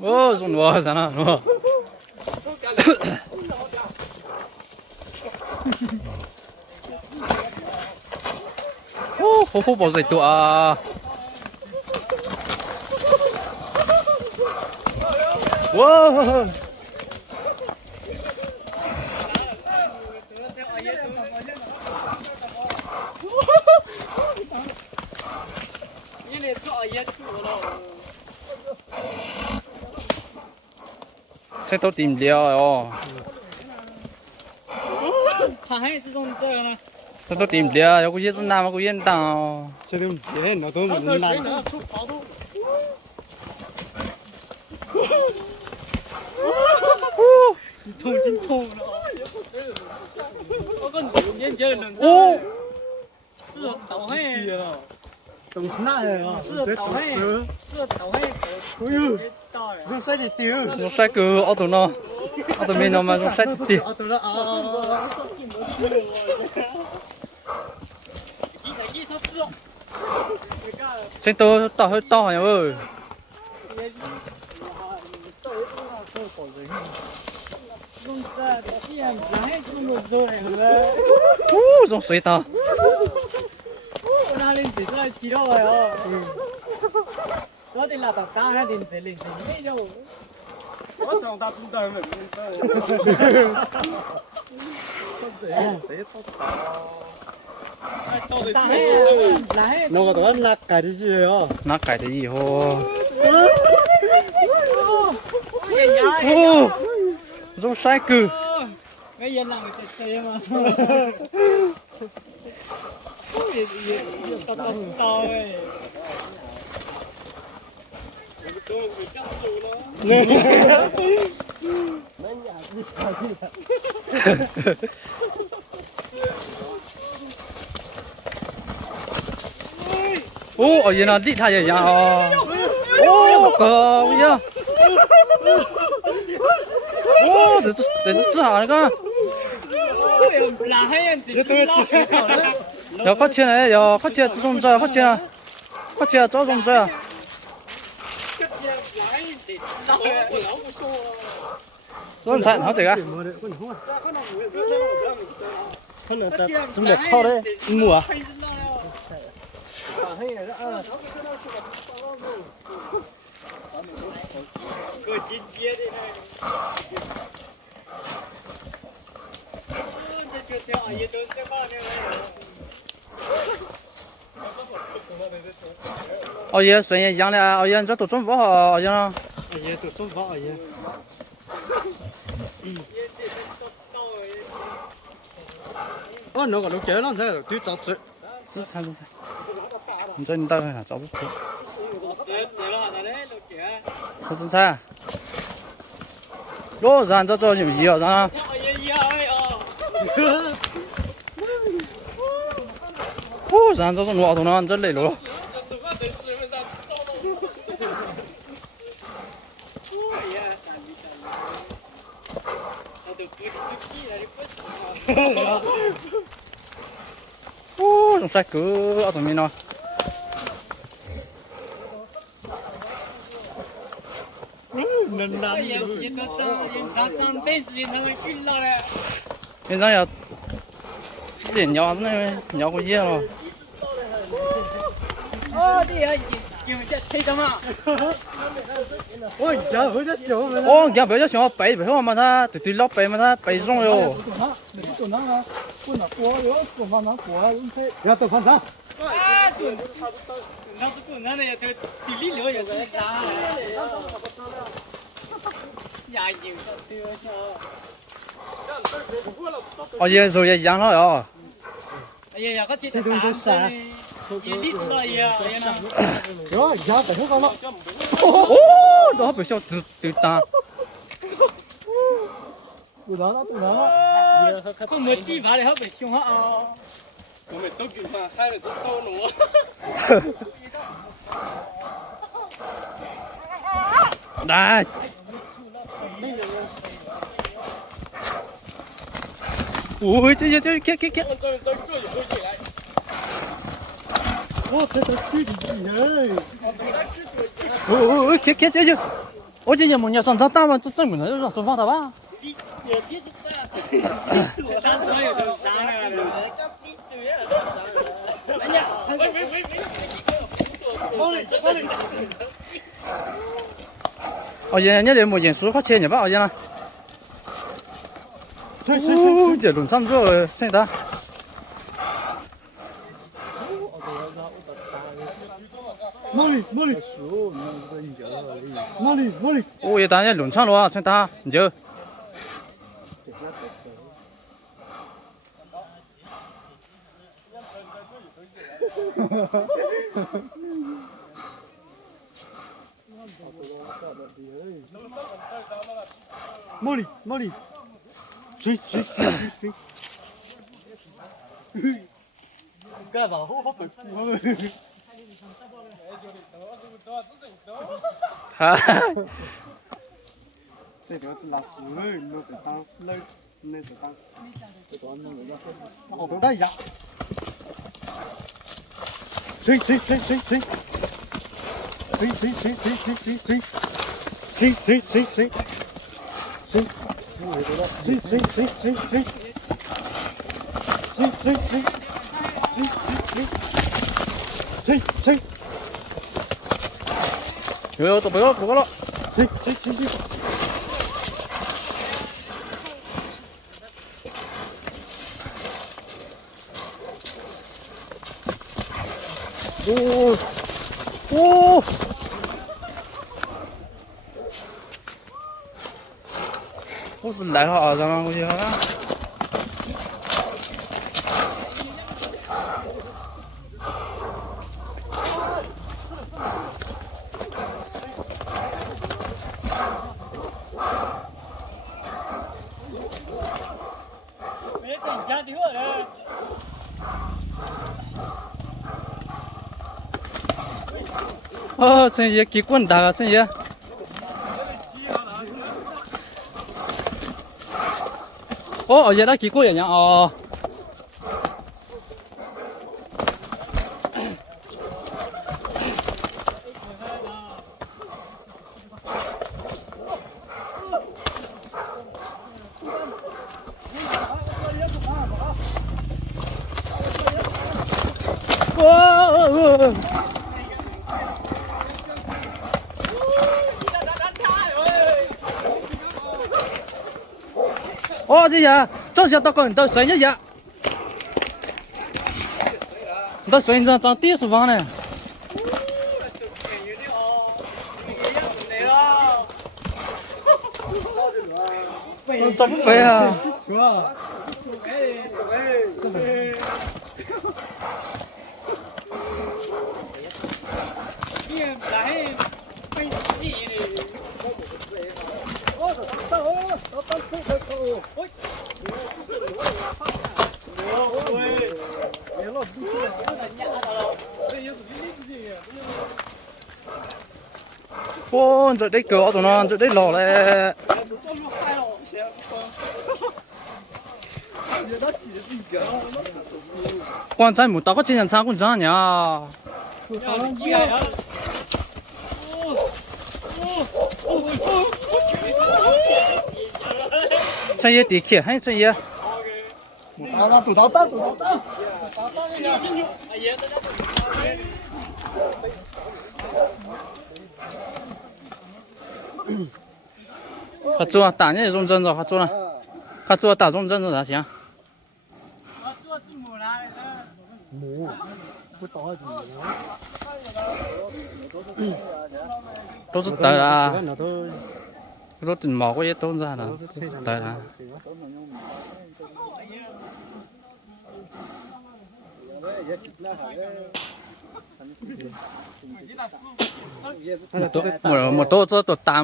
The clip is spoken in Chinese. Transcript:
哦，中多啥呢？是吧？哦，好好保水多啊！哇！这都顶不了哦。还这种这样呢？这都顶不了，要估计是拿嘛个远档哦。这都别那都是难。痛心痛了。我跟你年轻人哦，是倒黑了，怎么那样啊？是倒黑，是倒黑。哎呦，用水里丢。用帅哥奥多呢？奥多没那么用帅弟。啊，对了啊。这都到好像哦。哦，种水稻。我那里只在吃肉哦。我哋那头家那零食没有。我上大猪蛋没那个都拿改的去哦。拿改的以后。哦，种帅哥。没人让你吃吗？也到哎。哦，哦，原来地他也一样哦。哦，高呀！哦，这是治好那个。要快起来，要快起来，这种子，快起来，快起来，这种子。这种菜好这个。可能在准备炒的木啊。够紧接的呢。这条阿姨都在骂呢。熬夜顺也一样的，熬夜这都准不好，熬夜了。熬夜都准不好熬夜。哦，那个都给了才对找吃。是菜是菜。你这你打开看，找不出。这是菜。哟，让这做行不行啊？让。哦，让这种骆驼呢，这累了。哦，用帅哥，奥多米呢？能拿。平常要自己尿尿过夜了。哦，对呀，用这吹的嘛。哦，家伙这小嘛。哦，家不要想背不好嘛，他对老背嘛，他背重哟。要多看啥？啊，对，那是不能的，这地里流也是啥？呀，有的对我笑。哦，也说也一样了哟。哎呀，个这大山，也历史了呀，哟，家不好了。哦，这还不小对打。不拿了，不拿了。我没地方的，还没想好啊。我们都给他害了，都到了我。来。哦，这看。我这都对的耶。哦，开这就，我今年没年上这大嘛，这门了，让手放他吧。哦，爷你这没见10块钱呢吧？爷呢？哦，这轮上这现在。莫里，哦，也当然轮上了啊，现在你就。莫里，追，干嘛？好本事。哈。这条是拉树的，那是当那是当，这段那个好多大呀！追，不要了。追。哦，我是来好咱们过去啊。没等家的货了。哦，真爷结棍大啊，真爷。哦，爷他结棍人哦。哦。哦，这呀，这下到高，到水一下，到水上长地书房呢。怎么飞啊？是吧？哦，这得搞着呢，这得老嘞。刚才没到过金人参观站呢。陈爷地铁，还陈爷。堵到蛋。他做打那种针子，他做了，他做打种针子才行。都是得啦，都顶毛个也都是的，都是得啦。没多这都打。